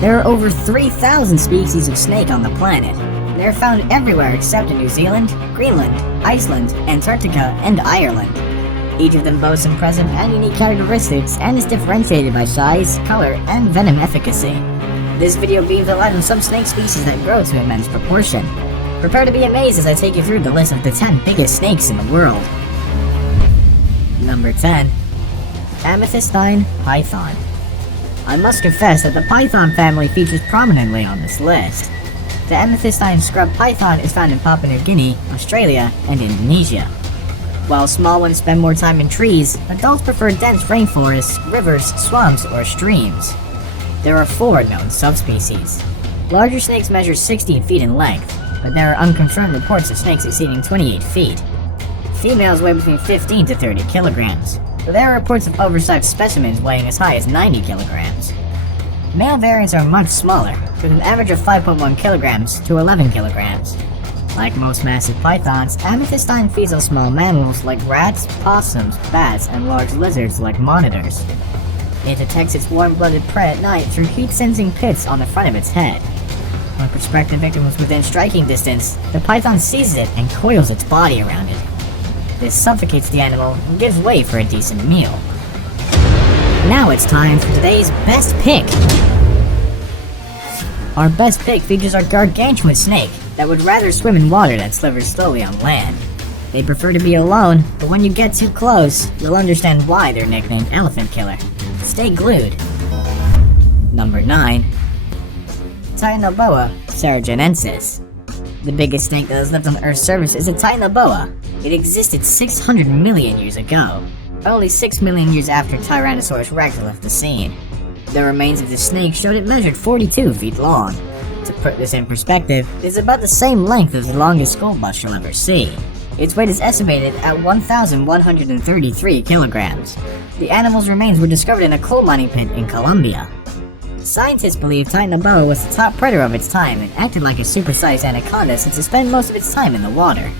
There are over 3,000 species of snake on the planet. They are found everywhere except in New Zealand, Greenland, Iceland, Antarctica, and Ireland. Each of them boasts impressive and unique characteristics and is differentiated by size, color, and venom efficacy. This video beams a light on some snake species that grow to immense proportion. Prepare to be amazed as I take you through the list of the 10 biggest snakes in the world. Number 10. Amethystine Python. I must confess that the python family features prominently on this list. The amethystine scrub python is found in Papua New Guinea, Australia, and Indonesia. While small ones spend more time in trees, adults prefer dense rainforests, rivers, swamps, or streams. There are 4 known subspecies. Larger snakes measure 16 feet in length, but there are unconfirmed reports of snakes exceeding 28 feet. Females weigh between 15 to 30 kilograms, but there are reports of oversized specimens weighing as high as 90 kilograms. Male variants are much smaller, with an average of 5.1 kilograms to 11 kilograms. Like most massive pythons, amethystine feeds on small mammals like rats, possums, bats, and large lizards like monitors. It detects its warm-blooded prey at night through heat-sensing pits on the front of its head. When prospective victim is within striking distance, the python seizes it and coils its body around it. This suffocates the animal and gives way for a decent meal. Now it's time for today's best pick! Our best pick features our gargantuan snake that would rather swim in water than slither slowly on land. They prefer to be alone, but when you get too close, you'll understand why they're nicknamed Elephant Killer. Stay glued. Number 9. Titanoboa saragenensis. The biggest snake that has lived on Earth's surface is a Titanoboa. It existed 600 million years ago, only 6 million years after Tyrannosaurus Rex left the scene. The remains of the snake showed it measured 42 feet long. To put this in perspective, it is about the same length as the longest school bus you'll ever see. Its weight is estimated at 1,133 kilograms. The animal's remains were discovered in a coal mining pit in Colombia. Scientists believe Titanoboa was the top predator of its time and acted like a supersized anaconda since it spent most of its time in the water.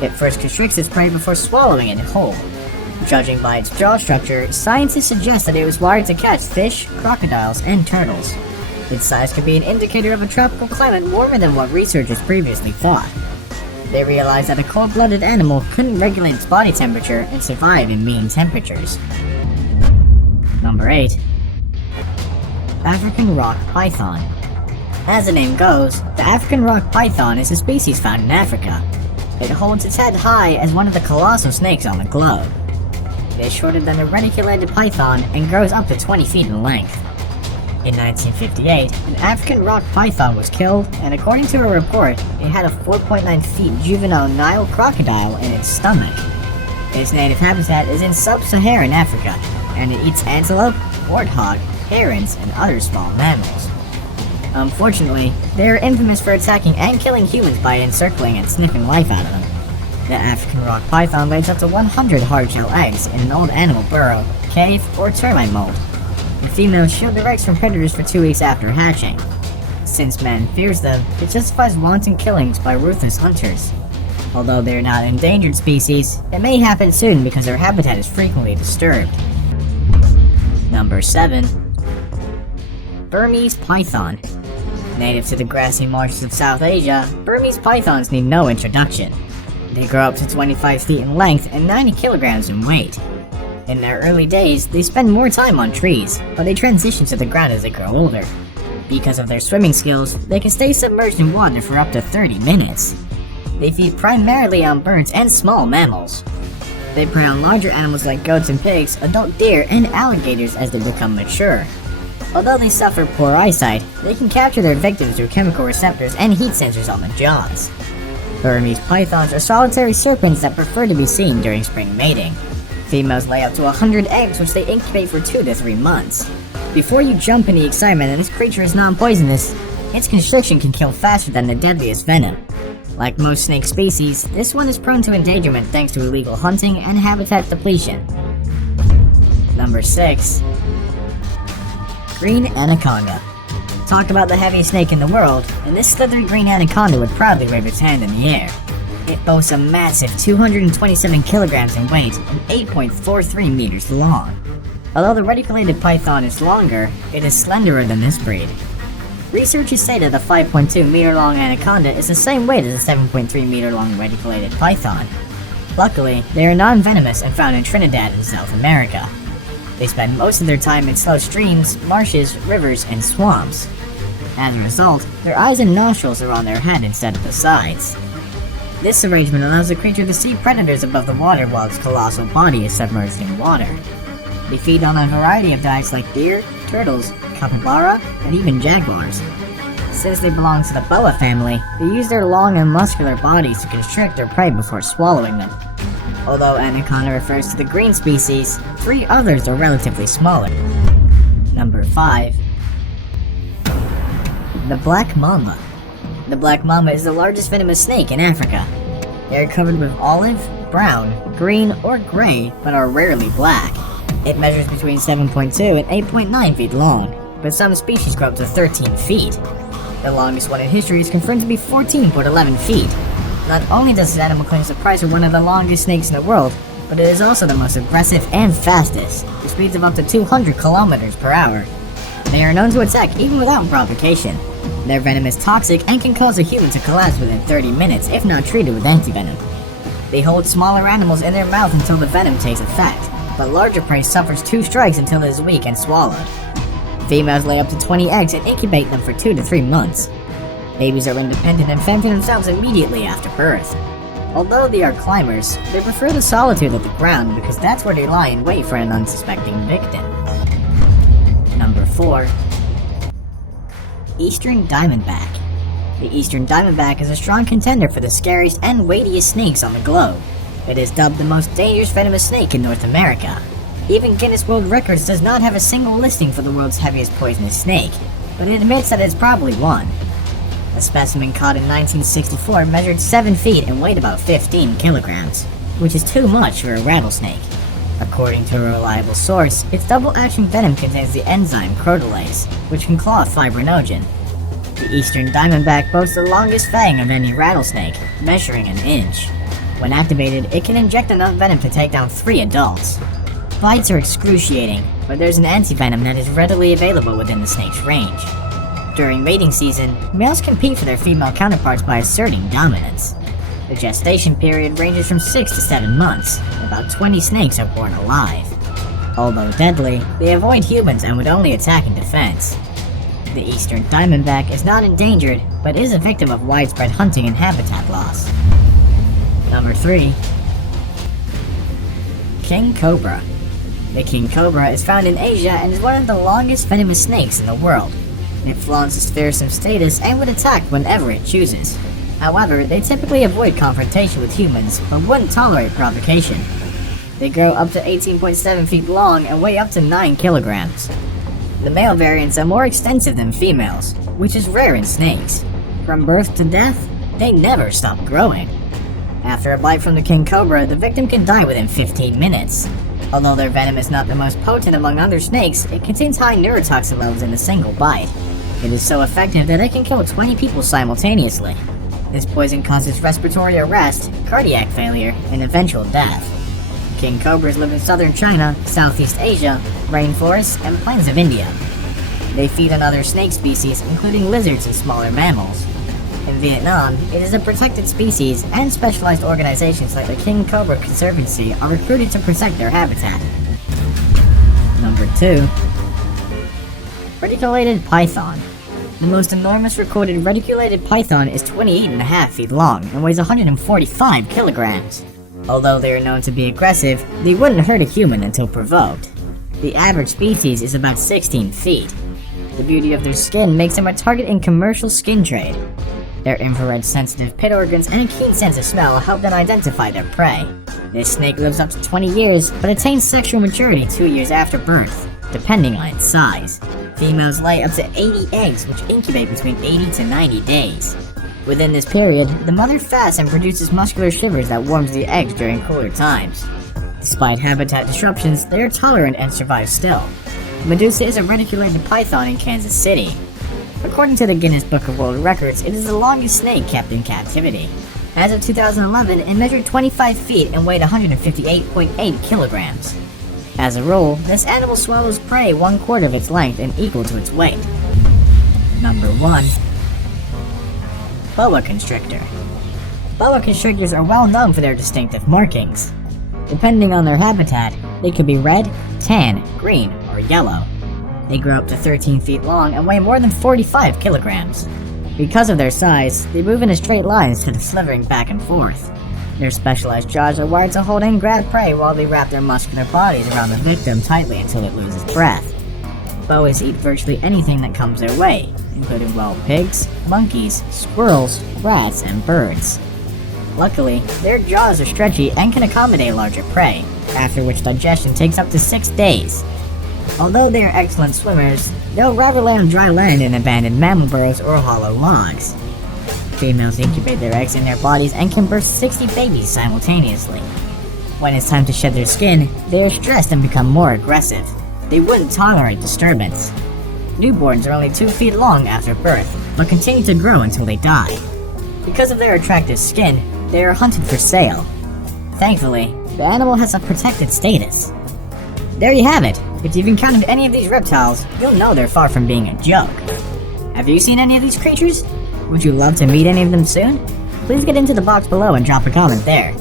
It first constricts its prey before swallowing it whole. Judging by its jaw structure, scientists suggest that it was wired to catch fish, crocodiles, and turtles. Its size could be an indicator of a tropical climate warmer than what researchers previously thought. They realized that a cold-blooded animal couldn't regulate its body temperature and survive in mean temperatures. Number 8. African Rock Python. As the name goes, the African Rock Python is a species found in Africa. It holds its head high as one of the colossal snakes on the globe. It is shorter than a reticulated python and grows up to 20 feet in length. In 1958, an African rock python was killed, and according to a report, it had a 4.9 feet juvenile Nile crocodile in its stomach. Its native habitat is in sub-Saharan Africa, and it eats antelope, warthog, herons, and other small mammals. Unfortunately, they are infamous for attacking and killing humans by encircling and sniffing life out of them. The African rock python lays up to 100 hard-shell eggs in an old animal burrow, cave, or termite mold. The females shield their eggs from predators for 2 weeks after hatching. Since man fears them, it justifies wanton killings by ruthless hunters. Although they are not an endangered species, it may happen soon because their habitat is frequently disturbed. Number 7. Burmese Python. Native to the grassy marshes of South Asia, Burmese pythons need no introduction. They grow up to 25 feet in length and 90 kilograms in weight. In their early days, they spend more time on trees, but they transition to the ground as they grow older. Because of their swimming skills, they can stay submerged in water for up to 30 minutes. They feed primarily on birds and small mammals. They prey on larger animals like goats and pigs, adult deer, and alligators as they become mature. Although they suffer poor eyesight, they can capture their victims through chemical receptors and heat sensors on the jaws. Burmese pythons are solitary serpents that prefer to be seen during spring mating. Females lay up to 100 eggs which they incubate for 2 to 3 months. Before you jump in the excitement that this creature is non-poisonous, its constriction can kill faster than the deadliest venom. Like most snake species, this one is prone to endangerment thanks to illegal hunting and habitat depletion. Number 6. Green Anaconda. Talk about the heaviest snake in the world, and this slithery green anaconda would proudly wave its hand in the air. It boasts a massive 227 kilograms in weight and 8.43 meters long. Although the reticulated python is longer, it is slenderer than this breed. Researchers say that the 5.2 meter long anaconda is the same weight as the 7.3 meter long reticulated python. Luckily, they are non-venomous and found in Trinidad and South America. They spend most of their time in slow streams, marshes, rivers, and swamps. As a result, their eyes and nostrils are on their head instead of the sides. This arrangement allows the creature to see predators above the water while its colossal body is submerged in water. They feed on a variety of diets like deer, turtles, capybara, and even jaguars. Since they belong to the boa family, they use their long and muscular bodies to constrict their prey before swallowing them. Although anaconda refers to the green species, 3 others are relatively smaller. Number 5. The black mamba. The black mamba is the largest venomous snake in Africa. They are covered with olive, brown, green, or gray, but are rarely black. It measures between 7.2 and 8.9 feet long, but some species grow up to 13 feet. The longest one in history is confirmed to be 14.11 feet. Not only does this animal claim the prize for one of the longest snakes in the world, but it is also the most aggressive and fastest, with speeds of up to 200 kilometers per hour. They are known to attack even without provocation. Their venom is toxic and can cause a human to collapse within 30 minutes if not treated with antivenom. They hold smaller animals in their mouth until the venom takes effect, but larger prey suffers 2 strikes until it is weak and swallowed. Females lay up to 20 eggs and incubate them for 2 to 3 months. Babies are independent and fend for themselves immediately after birth. Although they are climbers, they prefer the solitude of the ground because that's where they lie in wait for an unsuspecting victim. Number 4. Eastern Diamondback. The Eastern Diamondback is a strong contender for the scariest and weightiest snakes on the globe. It is dubbed the most dangerous venomous snake in North America. Even Guinness World Records does not have a single listing for the world's heaviest poisonous snake, but it admits that it's probably one. A specimen caught in 1964 measured 7 feet and weighed about 15 kilograms, which is too much for a rattlesnake. According to a reliable source, its double-action venom contains the enzyme crotolase, which can claw fibrinogen. The Eastern Diamondback boasts the longest fang of any rattlesnake, measuring an inch. When activated, it can inject enough venom to take down 3 adults. Bites are excruciating, but there's an antivenom that is readily available within the snake's range. During mating season, males compete for their female counterparts by asserting dominance. The gestation period ranges from 6 to 7 months. About 20 snakes are born alive. Although deadly, they avoid humans and would only attack in defense. The Eastern Diamondback is not endangered, but is a victim of widespread hunting and habitat loss. Number 3. King Cobra. The king cobra is found in Asia and is one of the longest venomous snakes in the world. It flaunts its fearsome status and would attack whenever it chooses. However, they typically avoid confrontation with humans, but wouldn't tolerate provocation. They grow up to 18.7 feet long and weigh up to 9 kilograms. The male variants are more extensive than females, which is rare in snakes. From birth to death, they never stop growing. After a bite from the king cobra, the victim can die within 15 minutes. Although their venom is not the most potent among other snakes, it contains high neurotoxin levels in a single bite. It is so effective that it can kill 20 people simultaneously. This poison causes respiratory arrest, cardiac failure, and eventual death. King cobras live in southern China, Southeast Asia, rainforests, and plains of India. They feed on other snake species, including lizards and smaller mammals. In Vietnam, it is a protected species, and specialized organizations like the King Cobra Conservancy are recruited to protect their habitat. Number 2. Reticulated python. The most enormous recorded reticulated python is 28.5 feet long and weighs 145 kilograms. Although they are known to be aggressive, they wouldn't hurt a human until provoked. The average species is about 16 feet. The beauty of their skin makes them a target in commercial skin trade. Their infrared-sensitive pit organs and a keen sense of smell help them identify their prey. This snake lives up to 20 years, but attains sexual maturity 2 years after birth, depending on its size. Females lay up to 80 eggs, which incubate between 80 to 90 days. Within this period, the mother fasts and produces muscular shivers that warms the eggs during cooler times. Despite habitat disruptions, they are tolerant and survive still. Medusa is a reticulated python in Kansas City. According to the Guinness Book of World Records, it is the longest snake kept in captivity. As of 2011, it measured 25 feet and weighed 158.8 kilograms. As a rule, this animal swallows prey 1/4 of its length and equal to its weight. Number 1. Boa constrictor. Boa constrictors are well known for their distinctive markings. Depending on their habitat, they could be red, tan, green, or yellow. They grow up to 13 feet long and weigh more than 45 kilograms. Because of their size, they move in a straight line instead of slithering back and forth. Their specialized jaws are wired to hold and grab prey while they wrap their muscular bodies around the victim tightly until it loses breath. Boas eat virtually anything that comes their way, including wild pigs, monkeys, squirrels, rats, and birds. Luckily, their jaws are stretchy and can accommodate larger prey, after which digestion takes up to 6 days. Although they are excellent swimmers, they'll rather lay on dry land in abandoned mammal burrows or hollow logs. Females incubate their eggs in their bodies and can birth 60 babies simultaneously. When it's time to shed their skin, they are stressed and become more aggressive. They wouldn't tolerate disturbance. Newborns are only 2 feet long after birth, but continue to grow until they die. Because of their attractive skin, they are hunted for sale. Thankfully, the animal has a protected status. There you have it. If you've encountered any of these reptiles, you'll know they're far from being a joke. Have you seen any of these creatures? Would you love to meet any of them soon? Please get into the box below and drop a comment there.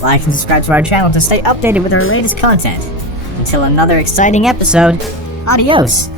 Like and subscribe to our channel to stay updated with our latest content. Until another exciting episode, adios!